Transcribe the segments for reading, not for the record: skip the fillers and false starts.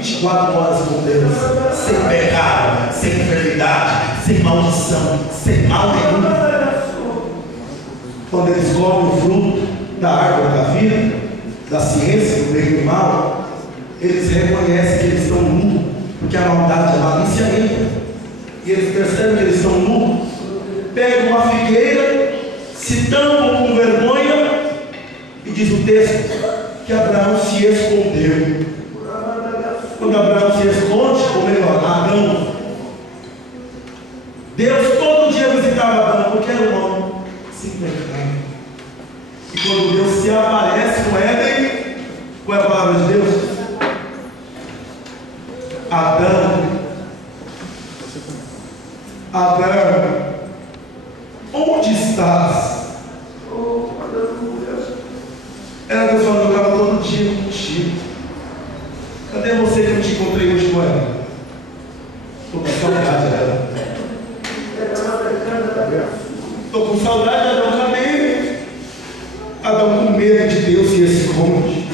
24 horas com Deus, sem pecado, sem enfermidade, sem maldição, sem mal nenhum. Quando eles comem o fruto da árvore da vida, da ciência, do bem e do mal, eles reconhecem que eles estão nus, porque a maldade, a malícia entra, e eles percebem que eles estão nus, pegam uma figueira, se tampam com vergonha, e diz o texto que Abraão se escondeu. Quando Abraão se esconde, ou melhor, Adão, Deus todo dia visitava Abraão, porque era um homem sem pecado. E quando Deus se aparece com Éden, qual é a palavra de Deus? Adão, onde estás? Era Deus falando, eu estava todo dia contigo. Cadê você que eu te encontrei hoje com ela? Estou com saudade dela. Estou com saudade de Adão. Cadê? Adão com medo de Deus se esconde.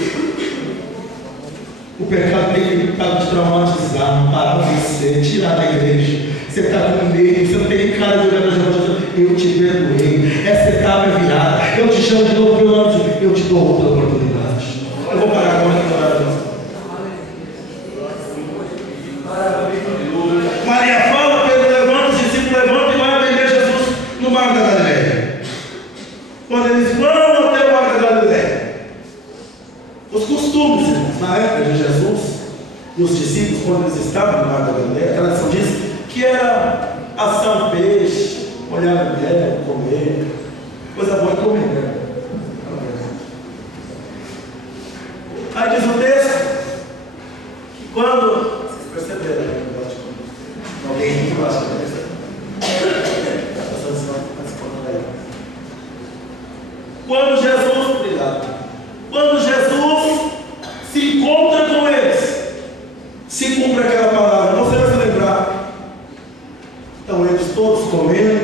O pecado tem tentado te traumatizar, parar você, tirar da igreja. Você está com medo, você não tem cara de olhar para Jesus. Eu te perdoei, essa etapa é virada. Eu te chamo de novo pelo nome, eu te dou outra oportunidade. Eu vou parar agora aqui para orar. Maria fala, Pedro levanta, os discípulos levantam e vai atender Jesus no mar da Galileia. Quando eles vão até o mar da Galileia, os costumes, irmãos, na época de Jesus e os discípulos, quando eles estavam no mar da Galileia, a tradição diz que era assar um peixe, olhar a mulher, comer, coisa boa é comer, né? Aí diz o texto que quando vocês perceberam, né? Alguém aqui embaixo da cabeça. Quando Jesus se encontra com eles, se cumpre aquela palavra, você vai se lembrar. Então eles todos comendo,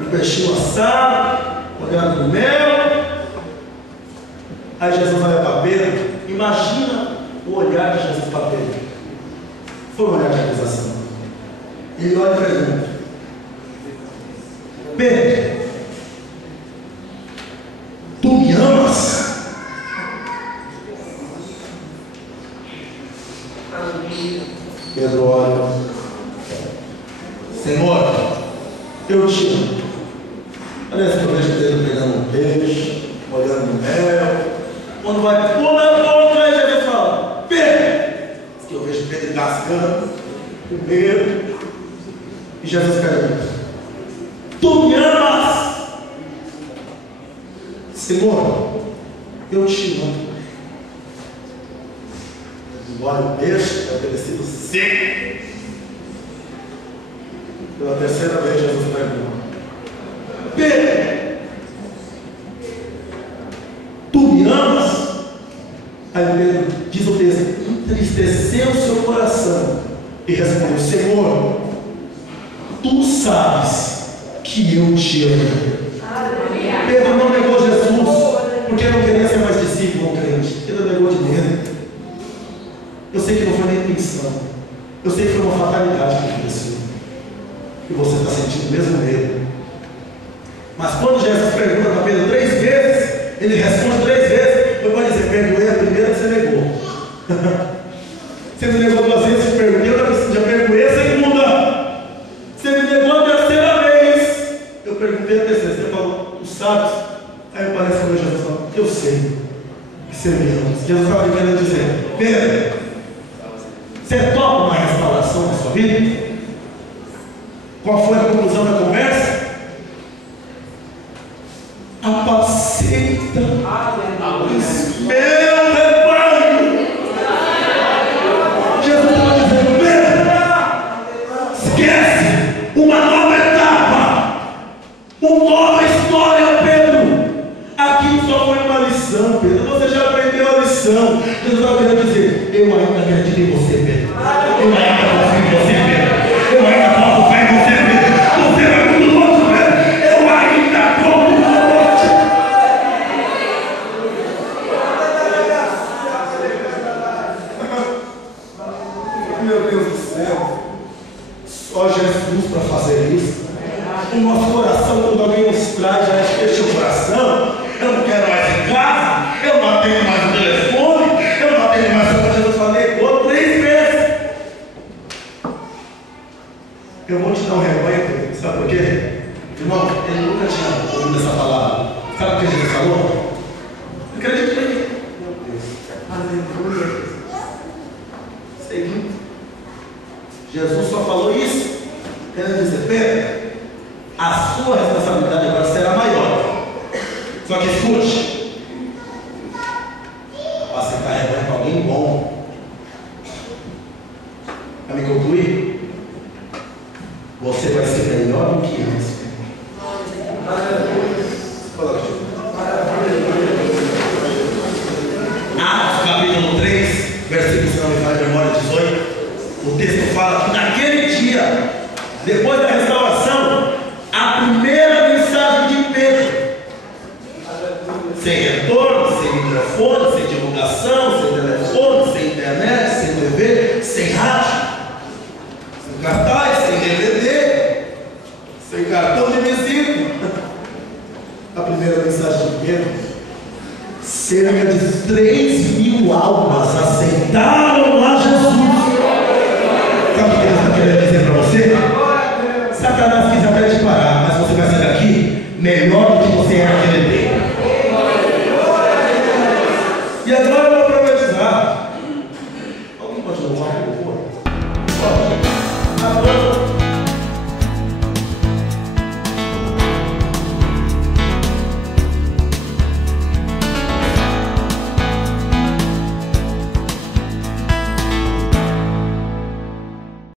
um peixinho assado, olhando no mel. Aí Jesus olha para Pedro. Imagina o olhar de Jesus para Pedro. Foi um olhar de acusação. Ele olha e pergunta: Pedro, tu me amas? Pedro olha: Senhor, eu te amo. Parece que eu vejo Pedro pegando um peixe, olhando no mel. Quando vai pôr na boca, aí Jesus fala: Pedro, que eu vejo Pedro engasgando, com medo. E Jesus pergunta: tu me amas? Senhor, eu te amo. Olha o peixe, deve ter sido seco. Pela terceira vez Jesus pergunta: Pedro, tu me amas? Aí Pedro, diz o texto, entristeceu o seu coração e respondeu: Senhor, tu sabes que eu te amo. Pedro não negou Jesus porque não queria ser mais discípulo ou crente. Pedro negou de medo. Eu sei que não foi nem intenção. Eu sei que foi uma fatalidade que aconteceu. E você está sentindo o mesmo medo. Mas quando Jesus pergunta para Pedro 3 vezes, ele responde 3 vezes. Eu vou dizer: perdoei a primeira que você negou. Você me negou 2 vezes, eu perguntei, eu já perdoei a segunda. Você me negou a terceira vez. Eu perguntei a terceira. Você falou: tu sabes? Aí eu parece que Jesus falou: eu sei que você me ama. Jesus estava querendo dizer: Pedro, você topa uma restauração na sua vida? Qual foi a conclusão da conversa? Apacenta os meus rebanhos. Jesus estava dizendo: Pedro, esquece uma nova etapa, uma nova história, Pedro. Aquilo só foi uma lição, Pedro. Você já aprendeu a lição. Jesus estava querendo dizer: eu ainda acredito em você, Pedro. Eu ainda confio em você, Pedro. Eu ainda posso fé em você, Pedro. Você é muito louco, Pedro. Eu ainda confio em você. Só que escute, você está carregando para alguém bom. Para me concluir, você vai ser melhor do que antes. Atos capítulo 3, versículo, se não me falha a memória, 18. O texto fala que naquele dia, depois da restauração, a primeira mensagem de Pedro, sem retorno, sem microfone, sem divulgação, sem telefone, sem internet, sem TV, sem rádio, sem cartaz, sem DVD, sem cartão de visita. A primeira mensagem de Pedro, cerca de 3.000 almas aceitaram a Jesus.